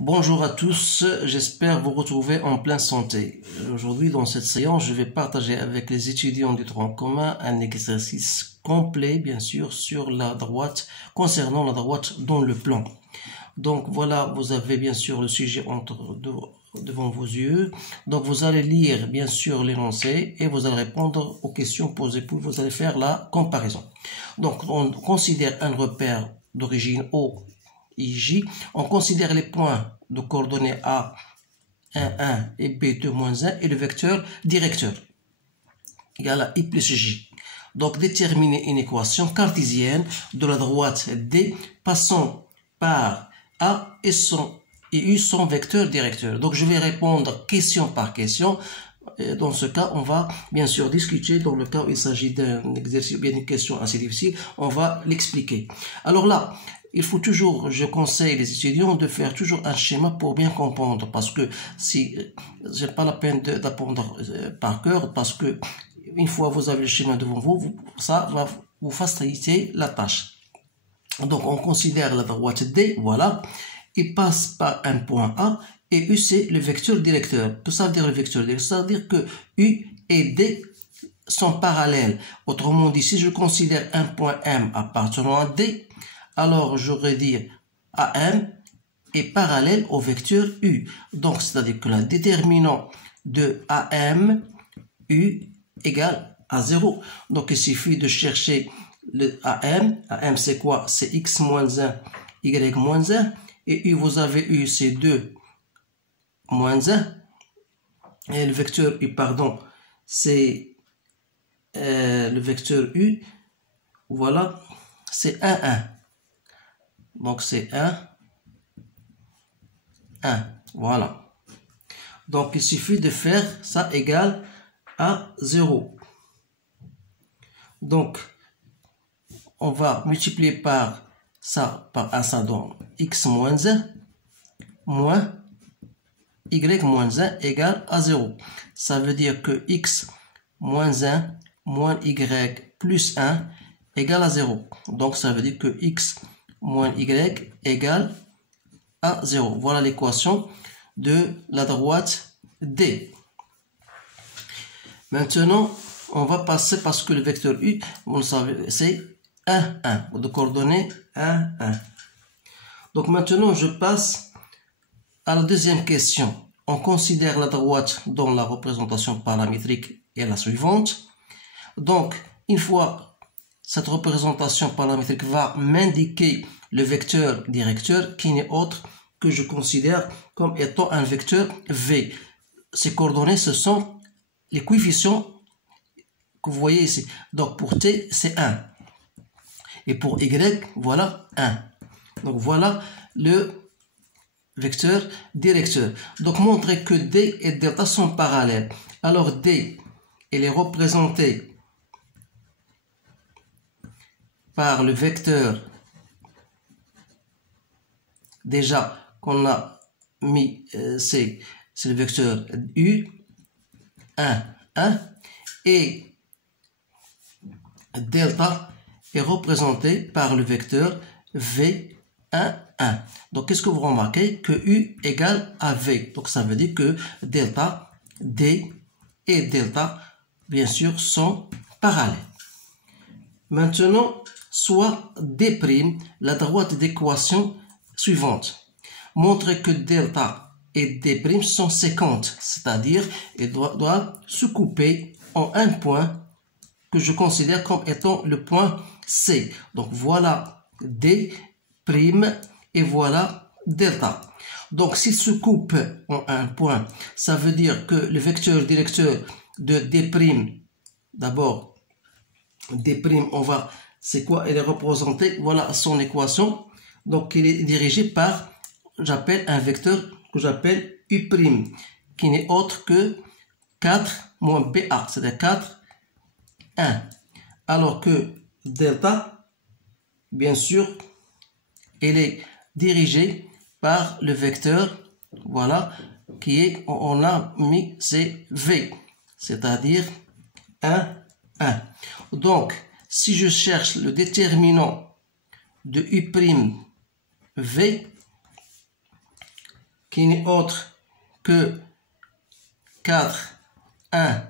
Bonjour à tous, j'espère vous retrouver en pleine santé. Aujourd'hui, dans cette séance, je vais partager avec les étudiants du tronc commun un exercice complet, bien sûr, sur la droite, concernant la droite dans le plan. Donc voilà, vous avez bien sûr le sujet devant vos yeux. Donc vous allez lire bien sûr l'énoncé et vous allez répondre aux questions posées, puis vous allez faire la comparaison. Donc on considère un repère d'origine O, J, on considère les points de coordonnées A, 1, 1 et B, 2, moins 1 et le vecteur directeur égal à I plus J. Donc déterminer une équation cartésienne de la droite D passant par A et U son vecteur directeur. Donc je vais répondre question par question. Dans ce cas, on va bien sûr discuter. Dans le cas où il s'agit d'un exercice ou bien une question assez difficile, on va l'expliquer. Alors là, il faut toujours, je conseille les étudiants de faire toujours un schéma pour bien comprendre, parce que si c'est pas la peine d'apprendre par cœur, parce que une fois vous avez le schéma devant vous, ça va vous faciliter la tâche. Donc on considère la droite D, voilà, il passe par un point A et U c'est le vecteur directeur. Que ça veut dire le vecteur directeur? Ça veut dire que U et D sont parallèles. Autrement dit, si je considère un point M appartenant à D, alors j'aurais dit AM est parallèle au vecteur U. Donc, c'est-à-dire que le déterminant de AM, U égale à 0. Donc, il suffit de chercher le AM. AM, c'est quoi? C'est X moins 1, Y moins 1. Et U, vous avez U, c'est 2 moins 1. Et le vecteur U, pardon, c'est le vecteur U. Voilà, c'est 1, 1. Donc, c'est 1, 1. Voilà. Donc, il suffit de faire ça égale à 0. Donc, on va multiplier par ça, donc x moins 1, moins y moins 1 égale à 0. Ça veut dire que x moins 1 moins y plus 1 égale à 0. Donc, ça veut dire que x moins y égale à 0. Voilà l'équation de la droite D. Maintenant, on va passer, parce que le vecteur U, vous le savez, c'est 1, 1, de coordonnées 1, 1. Donc maintenant, je passe à la deuxième question. On considère la droite dans la représentation paramétrique est la suivante. Donc, une fois cette représentation paramétrique va m'indiquer le vecteur directeur qui n'est autre que je considère comme étant un vecteur V. Ces coordonnées, ce sont les coefficients que vous voyez ici. Donc pour T, c'est 1. Et pour Y, voilà 1. Donc voilà le vecteur directeur. Donc montrer que D et delta sont parallèles. Alors D, elle est représentée par le vecteur déjà qu'on a mis, c'est le vecteur U, 1, 1, et delta est représenté par le vecteur V, 1, 1. Donc, qu'est-ce que vous remarquez? Que U égale à V. Donc, ça veut dire que delta, D et delta, bien sûr, sont parallèles. Maintenant, soit D' la droite d'équation suivante. Montrer que delta et D' sont séquentes, c'est-à-dire ils doivent se couper en un point que je considère comme étant le point C. Donc voilà D' et voilà delta. Donc s'ils se coupent en un point, ça veut dire que le vecteur directeur de D', d'abord D', on va, c'est quoi? Elle est représentée, voilà son équation. Donc il est dirigé par, j'appelle un vecteur que j'appelle U', qui n'est autre que 4 moins BA, c'est-à-dire 4, 1. Alors que delta, bien sûr, elle est dirigée par le vecteur, voilà, qui est, on a mis, c'est V, c'est-à-dire 1, 1. Donc, si je cherche le déterminant de U', V, qui n'est autre que 4, 1,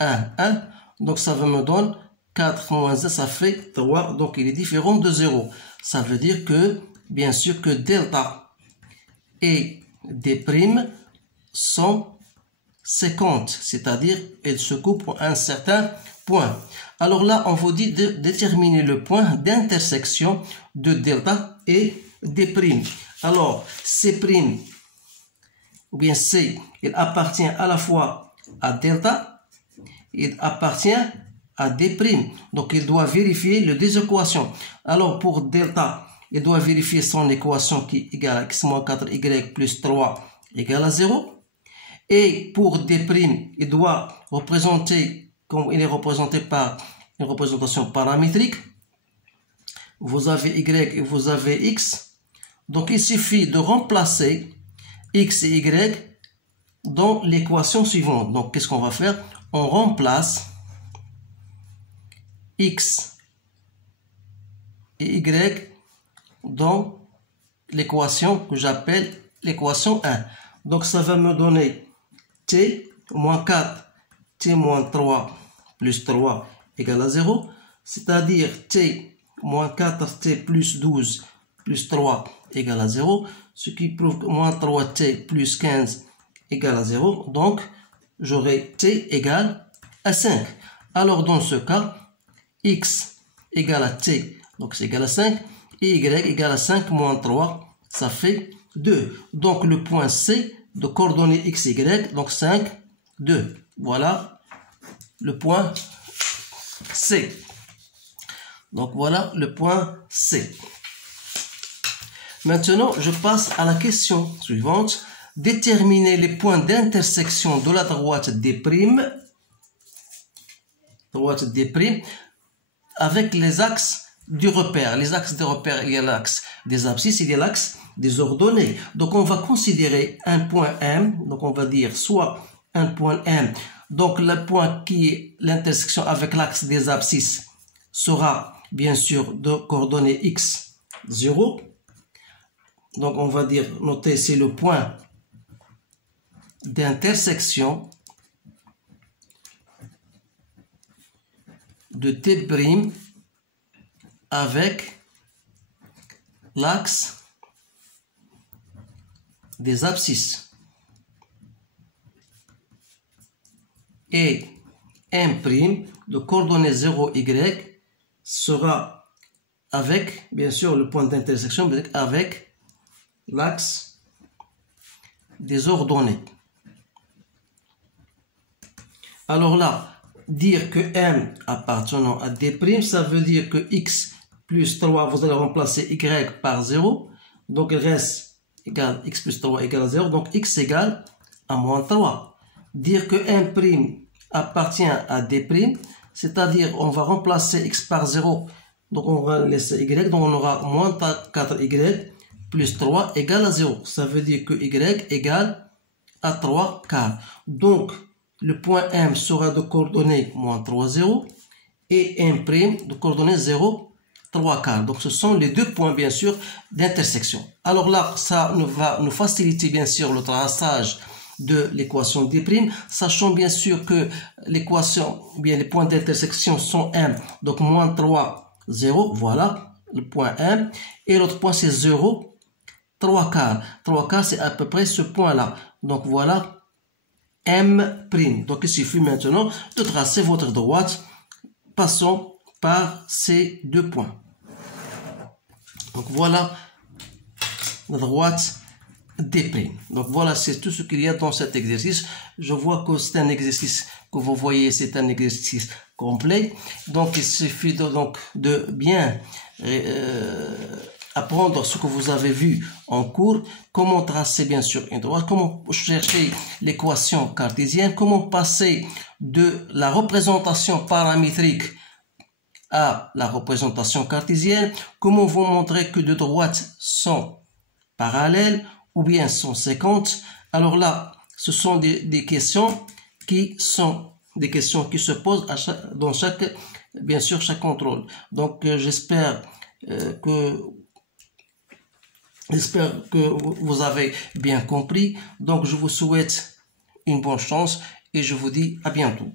1, 1. Donc ça me donne 4 moins 1, ça fait 3. Donc il est différent de 0. Ça veut dire que, bien sûr, que delta et D' sont 50, c'est-à-dire elles se coupent à un certain point. Alors là, on vous dit de déterminer le point d'intersection de delta et D'. Alors, C', ou bien C, il appartient à la fois à delta, il appartient à D'. Donc, il doit vérifier les deux équations. Alors, pour delta, il doit vérifier son équation qui est égale à x-4y plus 3 égale à 0. Et pour D', il doit représenter, comme il est représenté par une représentation paramétrique, vous avez y et vous avez x. Donc, il suffit de remplacer x et y dans l'équation suivante. Donc, qu'est-ce qu'on va faire? On remplace x et y dans l'équation que j'appelle l'équation 1. Donc, ça va me donner t moins 4, t moins 3 plus 3 égale à 0. C'est-à-dire t moins 4t plus 12 plus 3 égale à 0. Ce qui prouve que moins 3t plus 15 égale à 0. Donc, j'aurai t égale à 5. Alors, dans ce cas, x égale à t, donc c'est égal à 5, et y égale à 5 moins 3, ça fait 2. Donc, le point C de coordonnées x, y, donc 5, 2. Voilà le point C. Donc, voilà le point C. Maintenant, je passe à la question suivante. Déterminer les points d'intersection de la droite D', avec les axes du repère. Les axes de repère, il y a l'axe des abscisses, il y a l'axe des ordonnées. Donc, on va considérer un point M. Donc, on va dire soit un point M. Donc, le point qui est l'intersection avec l'axe des abscisses sera, bien sûr, de coordonnées x, 0. Donc, on va dire, noter, c'est le point d'intersection de T' avec l'axe des abscisses. Et M' de coordonnées 0, y sera avec, bien sûr, le point d'intersection avec l'axe des ordonnées. Alors là, dire que M appartenant à D', ça veut dire que x plus 3, vous allez remplacer y par 0. Donc, il reste égal x plus 3 égale à 0. Donc, x égale à moins 3. Dire que M' appartient à D', c'est-à-dire on va remplacer x par 0. Donc, on va laisser y. Donc, on aura moins 4y plus 3 égale à 0. Ça veut dire que y égale à 3 quarts. Donc, le point M sera de coordonnées moins 3, 0 et M' de coordonnées 0, 3 quarts. Donc, ce sont les deux points, bien sûr, d'intersection. Alors là, ça va nous faciliter, bien sûr, le traçage de l'équation D', sachant bien sûr que l'équation, bien les points d'intersection sont M, donc moins 3, 0, voilà le point M, et l'autre point c'est 0, 3 quarts. 3 quarts, c'est à peu près ce point-là. Donc, voilà M'. Donc, il suffit maintenant de tracer votre droite passant par ces deux points. Donc, voilà la droite D'. Donc, voilà, c'est tout ce qu'il y a dans cet exercice. Je vois que c'est un exercice que vous voyez, c'est un exercice complet. Donc, il suffit de bien apprendre ce que vous avez vu en cours, comment tracer bien sûr une droite, comment chercher l'équation cartésienne, comment passer de la représentation paramétrique à la représentation cartésienne, comment vous montrer que deux droites sont parallèles ou bien sont séquentes. Alors là, ce sont des questions qui se posent dans bien sûr chaque contrôle. Donc j'espère que J'espère que vous avez bien compris. Donc, je vous souhaite une bonne chance et je vous dis à bientôt.